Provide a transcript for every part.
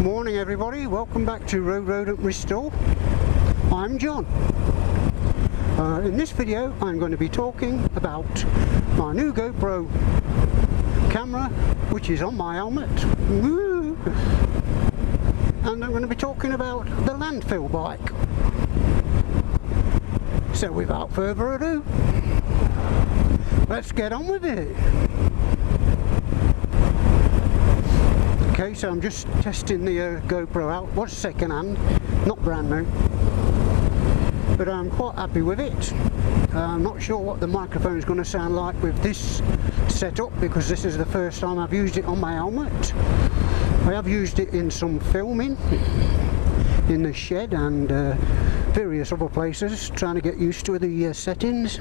Morning everybody, welcome back to Road Rodent Restore. I'm John. In this video I'm going to be talking about my new GoPro camera which is on my helmet. Woo! And I'm going to be talking about the Landfill bike. So without further ado, let's get on with it. Okay, so I'm just testing the GoPro out. Was second hand, not brand new, but I'm quite happy with it. I'm not sure what the microphone is going to sound like with this setup because this is the first time I've used it on my helmet. I have used it in some filming in the shed and various other places, trying to get used to the settings.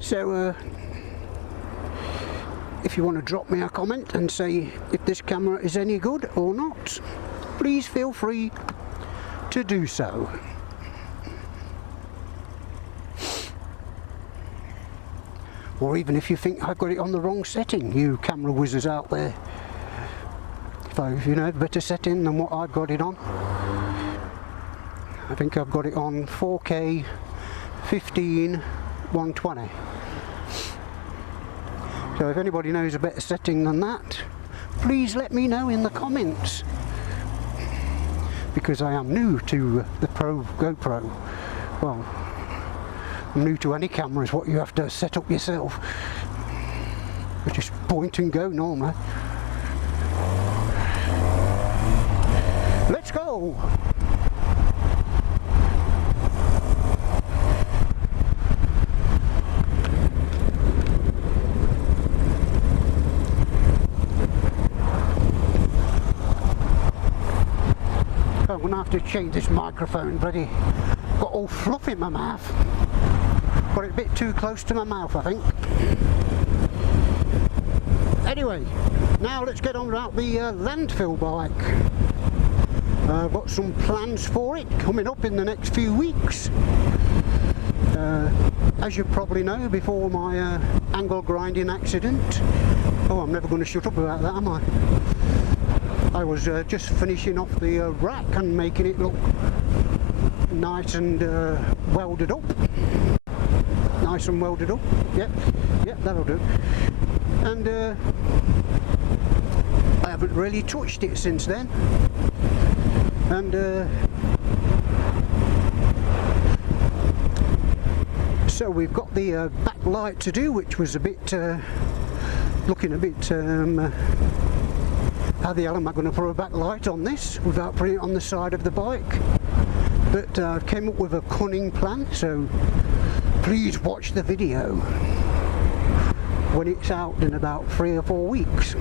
So if you want to drop me a comment and say if this camera is any good or not, please feel free to do so. Or even if you think I've got it on the wrong setting, you camera whizzes out there. If you know a better setting than what I've got it on. I think I've got it on 4K 15 120. So if anybody knows a better setting than that, please let me know in the comments, because I am new to the GoPro. Well, I'm new to any camera is what you have to set up yourself. You just point and go normally. Let's go! I'm going to have to change this microphone, bloody got all fluff in my mouth. Got it a bit too close to my mouth, I think. Anyway, now let's get on about the Landfill bike. I've got some plans for it coming up in the next few weeks. As you probably know, before my angle grinding accident, oh, I'm never going to shut up about that, am I? I was just finishing off the rack and making it look nice and welded up. Nice and welded up. Yep, that'll do. And I haven't really touched it since then. And so we've got the backlight to do, which was a bit looking a bit. How the hell am I going to throw a backlight on this without putting it on the side of the bike? But I came up with a cunning plan, so please watch the video when it's out in about 3 or 4 weeks.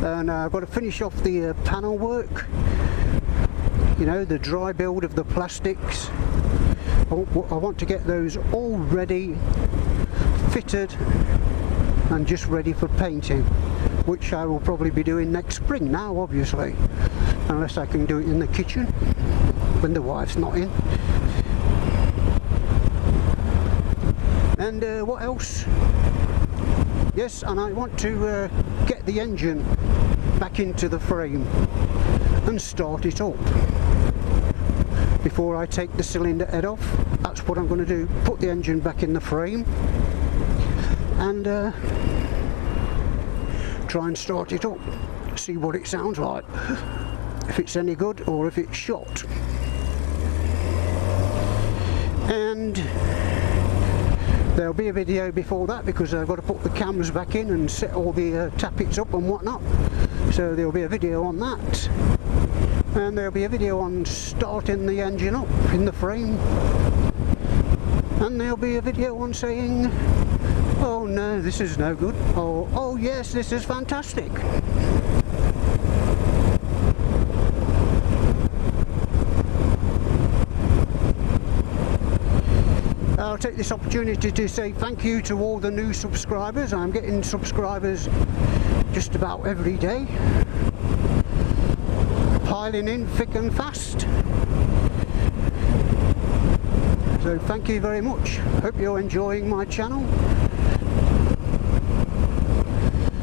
And I've got to finish off the panel work, you know, the dry build of the plastics. I want to get those all ready, fitted and just ready for painting, which I will probably be doing next spring now, obviously, unless I can do it in the kitchen when the wife's not in. And what else? Yes, and I want to get the engine back into the frame and start it up before I take the cylinder head off. That's what I'm going to do, put the engine back in the frame and try and start it up, see what it sounds like, if it's any good or if it's shot. And there'll be a video before that because I've got to put the cameras back in and set all the tappets up and whatnot, so there'll be a video on that, and there'll be a video on starting the engine up in the frame, and there'll be a video on saying, oh no, this is no good, or oh yes, this is fantastic. I'll take this opportunity to say thank you to all the new subscribers. I'm getting subscribers just about every day. piling in thick and fast. So thank you very much. Hope you're enjoying my channel.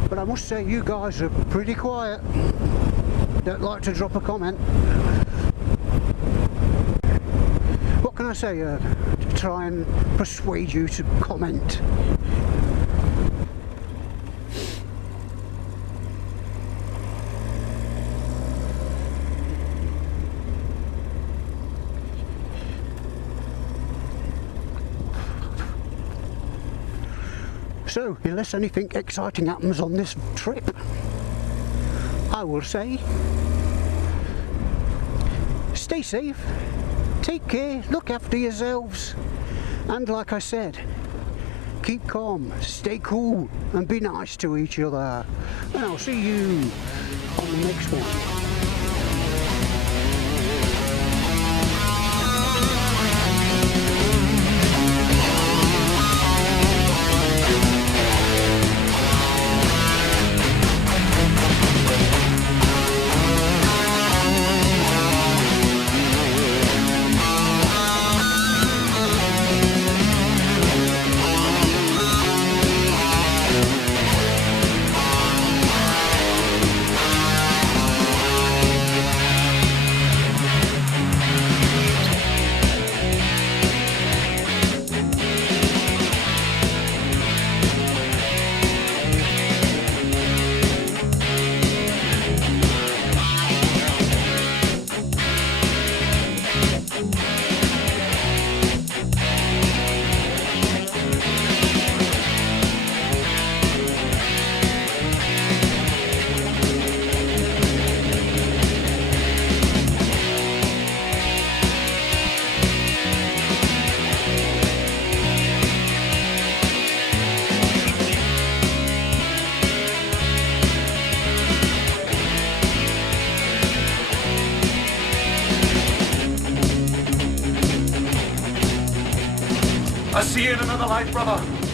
But I must say you guys are pretty quiet. Don't like to drop a comment. What can I say to try and persuade you to comment? So, unless anything exciting happens on this trip, I will say, stay safe, take care, look after yourselves, and like I said, keep calm, stay cool, and be nice to each other. And I'll see you on the next one. I'll see you in another life, brother.